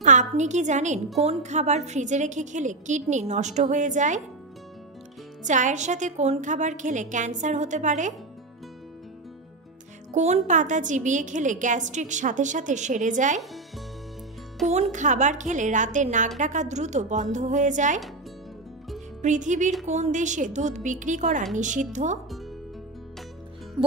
আপনি কি জানেন কোন খাবার ফ্রিজে রেখে খেলে কিডনি নষ্ট হয়ে যায়? চায়ের সাথে কোন খাবার খেলে ক্যান্সার হতে পারে? কোন পাতা চিবিয়ে খেলে গ্যাস্ট্রিক সাথে সাথে সেরে যায়? কোন খাবার খেলে রাতে নাক ডাকা দ্রুত বন্ধ হয়ে যায়? পৃথিবীর কোন দেশে দুধ বিক্রি করা নিষিদ্ধ?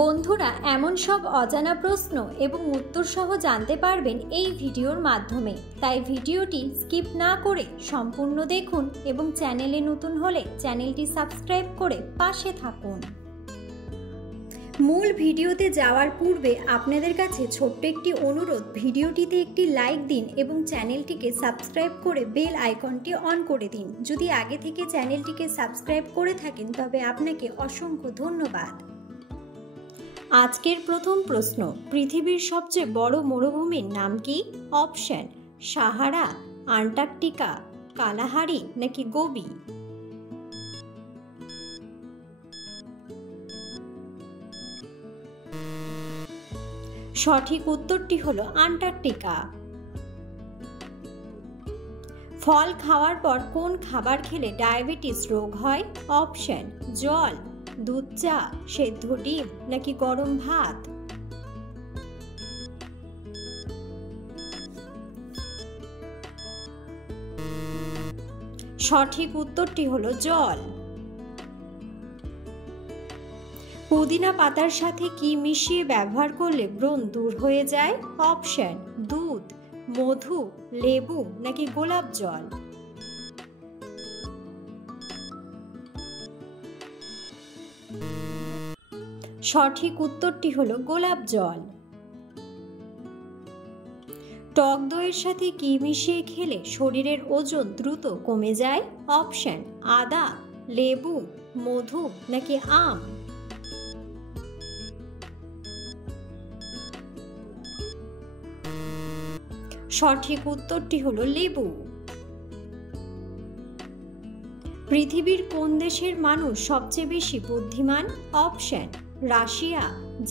বন্ধুরা, এমন সব অজানা প্রশ্ন এবং উত্তর সহ জানতে পারবেন এই ভিডিওর মাধ্যমে, তাই ভিডিওটি স্কিপ না করে সম্পূর্ণ দেখুন এবং চ্যানেলে নতুন হলে চ্যানেলটি সাবস্ক্রাইব করে পাশে থাকুন। মূল ভিডিওতে যাওয়ার পূর্বে আপনাদের কাছে ছোট্ট একটি অনুরোধ, ভিডিওটিতে একটি লাইক দিন এবং চ্যানেলটিকে সাবস্ক্রাইব করে বেল আইকনটি অন করে দিন। যদি আগে থেকে চ্যানেলটিকে সাবস্ক্রাইব করে থাকেন তবে আপনাকে অসংখ্য ধন্যবাদ। আজকের প্রথম প্রশ্ন, পৃথিবীর সবচেয়ে বড় মরুভূমির নাম কি? অপশন: সাহারা, আন্টার্কটিকা, কালাহারি নাকি গোবি? সঠিক উত্তরটি হলো আন্টার্কটিকা। ফল খাওয়ার পর কোন খাবার খেলে ডায়াবেটিস রোগ হয়? অপশন: জল, দুধ চা, সেদ্ধ ডিম নাকি গরম ভাত? সঠিক উত্তরটি হলো জল। পুদিনা পাতার সাথে কি মিশিয়ে ব্যবহার করলে ব্রণ দূর হয়ে যায়? অপশন: দুধ, মধু, লেবু নাকি গোলাপ জল? সঠিক উত্তরটি হলো গোলাপ জল। টক দইয়ের সাথে কি মিশিয়ে খেলে শরীরের ওজন দ্রুত কমে যায়? অপশন: আদা, লেবু, মধু নাকি আম? সঠিক উত্তরটি হলো লেবু। পৃথিবীর কোন দেশের মানুষ সবচেয়ে বেশি বুদ্ধিমান? অপশন: রাশিয়া,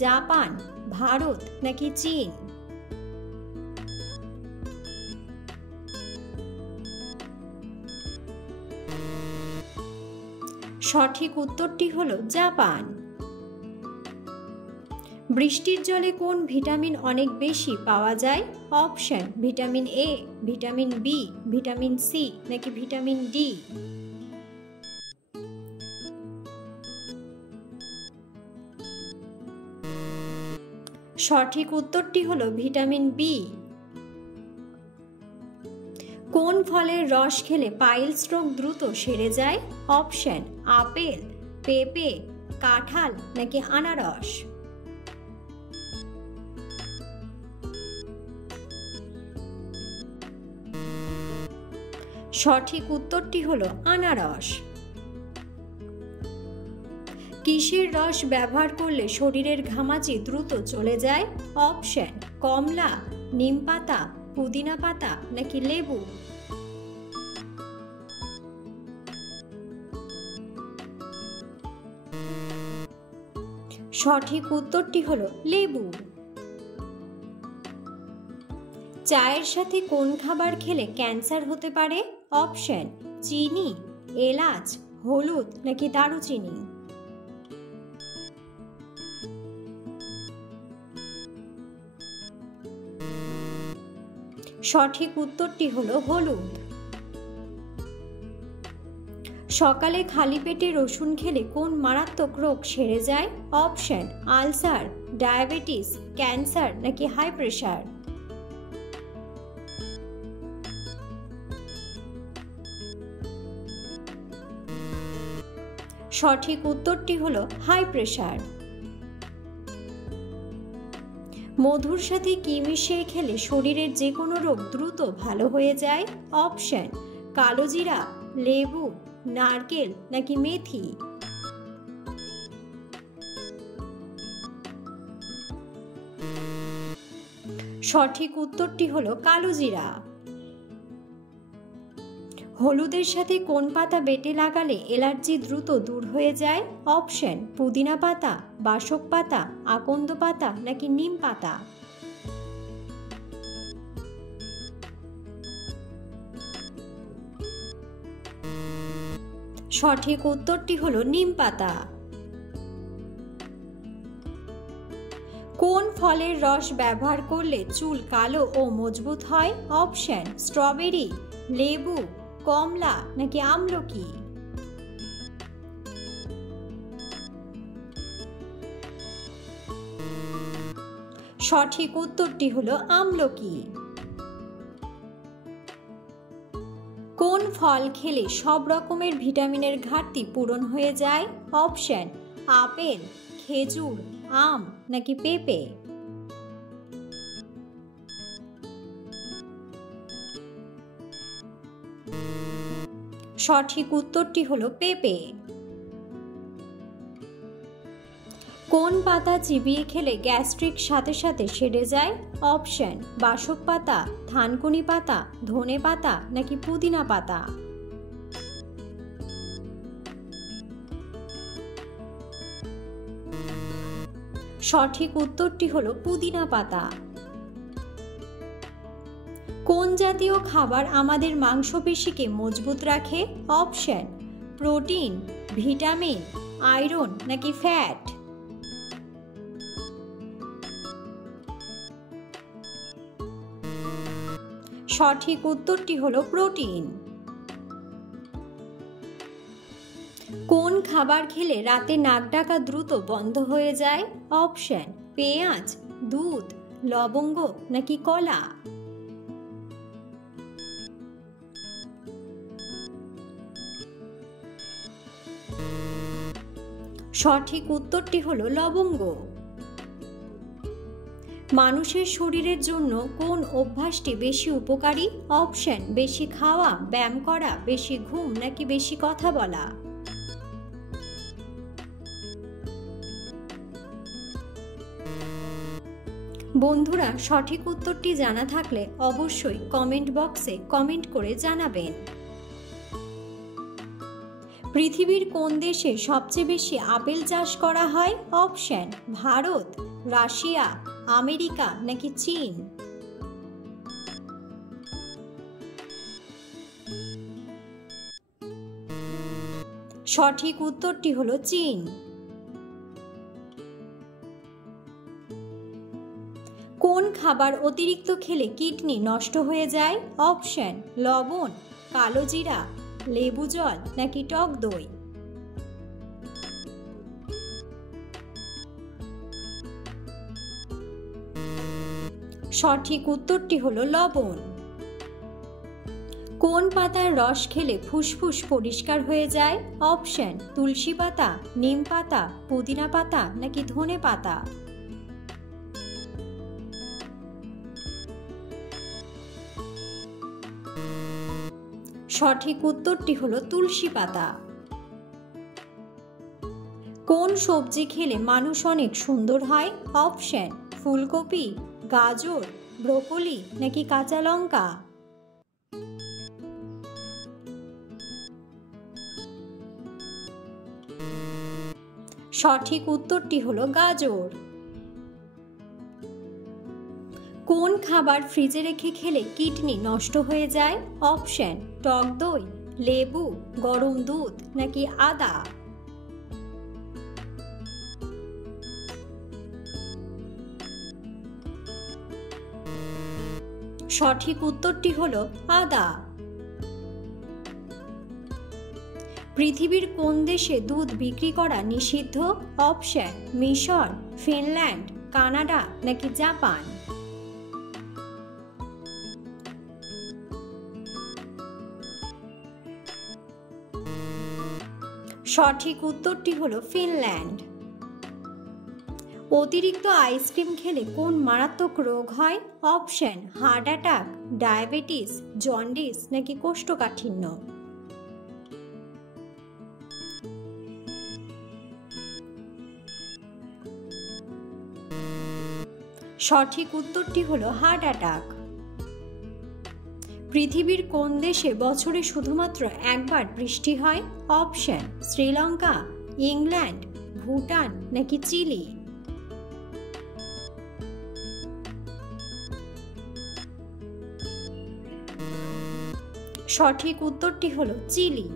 জাপান, ভারত নাকি চীন? সঠিক উত্তরটি হলো জাপান। বৃষ্টির জলে কোন ভিটামিন অনেক বেশি পাওয়া যায়? Option: vitamin A, vitamin B, vitamin C নাকি ভিটামিন ডি? সঠিক উত্তরটি হলো ভিটামিন বি। কোন ফলের রস খেলে পাইলস রোগ দ্রুত সেরে যায়? অপশন: আপেল, পেঁপে, কাঁঠাল নাকি আনারস? সঠিক উত্তরটি হলো আনারস। কিসের রস ব্যবহার করলে শরীরের ঘামাচি দ্রুত চলে যায়? অপশন: কমলা, নিম পাতা, পুদিনা পাতা নাকি লেবু? সঠিক উত্তরটি হলো লেবু। চায়ের সাথে কোন খাবার খেলে ক্যান্সার হতে পারে? অপশন: চিনি, এলাচ, হলুদ নাকি দারুচিনি? সঠিক উত্তরটি হলো হলুদ। সকালে খালি পেটে রসুন খেলে কোন মারাত্মক রোগ সেরে যায়? অপশন: আলসার, ডায়াবেটিস, ক্যান্সার নাকি হাই প্রেশার? সঠিক উত্তরটি হলো হাই প্রেশার। মধুর সাথে কি মিশিয়ে খেলে শরীরের যে কোনো রোগ দ্রুত ভালো হয়ে যায়? অপশন: কালোজিরা, লেবু, নারকেল নাকি মেথি? সঠিক উত্তরটি হলো কালোজিরা। হলুদের সাথে কোন পাতা বেটে লাগালে অ্যালার্জি দ্রুত দূর হয়ে যায়? অপশন: পুদিনা পাতা, বাসক পাতা, আকন্দ পাতা নাকি নিম পাতা? সঠিক উত্তরটি হলো নিম পাতা। কোন ফলের রস ব্যবহার করলে চুল কালো ও মজবুত হয়? অপশন স্ট্রবেরি, লেবু, কমলা নাকি আমলকি। সঠিক উত্তরটি হলো আমলকি। কোন ফল খেলে সব রকমের ভিটামিনের ঘাটতি পূরণ হয়ে যায়? অপশন আপেল, খেজুর, আম নাকি পেঁপে। সঠিক উত্তরটি হলো পেঁপে। কোন পাতা চিবিয়ে খেলে গ্যাস্ট্রিক সাথে সাথে সেরে যায়? অপশন বাসক পাতা, থানকুনি পাতা, ধনে পাতা নাকি পুদিনা পাতা। সঠিক উত্তরটি হলো পুদিনা পাতা। কোন জাতীয় খাবার আমাদের মাংসপেশিকে মজবুত রাখে? অপশন প্রোটিন, ভিটামিন, আয়রন নাকি ফ্যাট। সঠিক উত্তরটি হলো প্রোটিন। কোন খাবার খেলে রাতে নাক ডাকা দ্রুত বন্ধ হয়ে যায়? অপশন পেঁয়াজ, দুধ, লবঙ্গ নাকি কলা। সঠিক উত্তরটি হলো লবঙ্গ। মানুষের শরীরের জন্য কোন অভ্যাসটি বেশি উপকারী? অপশন বেশি খাওয়া, ব্যায়াম করা, বেশি ঘুম নাকি বেশি কথা বলা। বন্ধুরা, সঠিক উত্তরটি জানা থাকলে অবশ্যই কমেন্ট বক্সে কমেন্ট করে জানাবেন। পৃথিবীর কোন দেশে সবচেয়ে বেশি আপেল চাষ করা হয়? অপশন ভারত, রাশিয়া, আমেরিকা নাকি চীন। সঠিক উত্তরটি হলো চীন। কোন খাবার অতিরিক্ত খেলে কিডনি নষ্ট হয়ে যায়? অপশন লবণ, কালো জিরা, লেবু জল নাকি টক দই। সঠিক উত্তরটি হলো লবণ। কোন পাতার রস খেলে ফুসফুস পরিষ্কার হয়ে যায়? অপশন তুলসী পাতা, নিম পাতা, পুদিনা পাতা নাকি ধনে পাতা। সঠিক উত্তরটি হলো তুলসী পাতা। কোন সবজি খেলে মানুষ অনেক সুন্দর হয়? অপশন ফুলকপি, গাজর, ব্রোকলি নাকি কাঁচা লঙ্কা। সঠিক উত্তরটি হলো গাজর। কোন খাবার ফ্রিজে রেখে খেলে কিডনি নষ্ট হয়ে যায়? অপশন টক দই, লেবু, গরম দুধ নাকি আদা। সঠিক উত্তরটি হলো আদা। পৃথিবীর কোন দেশে দুধ বিক্রি করা নিষিদ্ধ? অপশন মিশর, ফিনল্যান্ড, কানাডা নাকি জাপান। সঠিক উত্তরটি হলো ফিনল্যান্ড। অতিরিক্ত আইসক্রিম খেলে কোন মারাত্মক রোগ হয়? Option heart attack, diabetes, jaundice নাকি কোষ্ঠকাঠিন্য। সঠিক উত্তরটি হলো হার্ট অ্যাটাক। পৃথিবীর কোন দেশে বছরে শুধুমাত্র একবার বৃষ্টি হয়? অপশন শ্রীলঙ্কা, ইংল্যান্ড, ভুটান নাকি চিলি। সঠিক উত্তরটি হলো চিলি।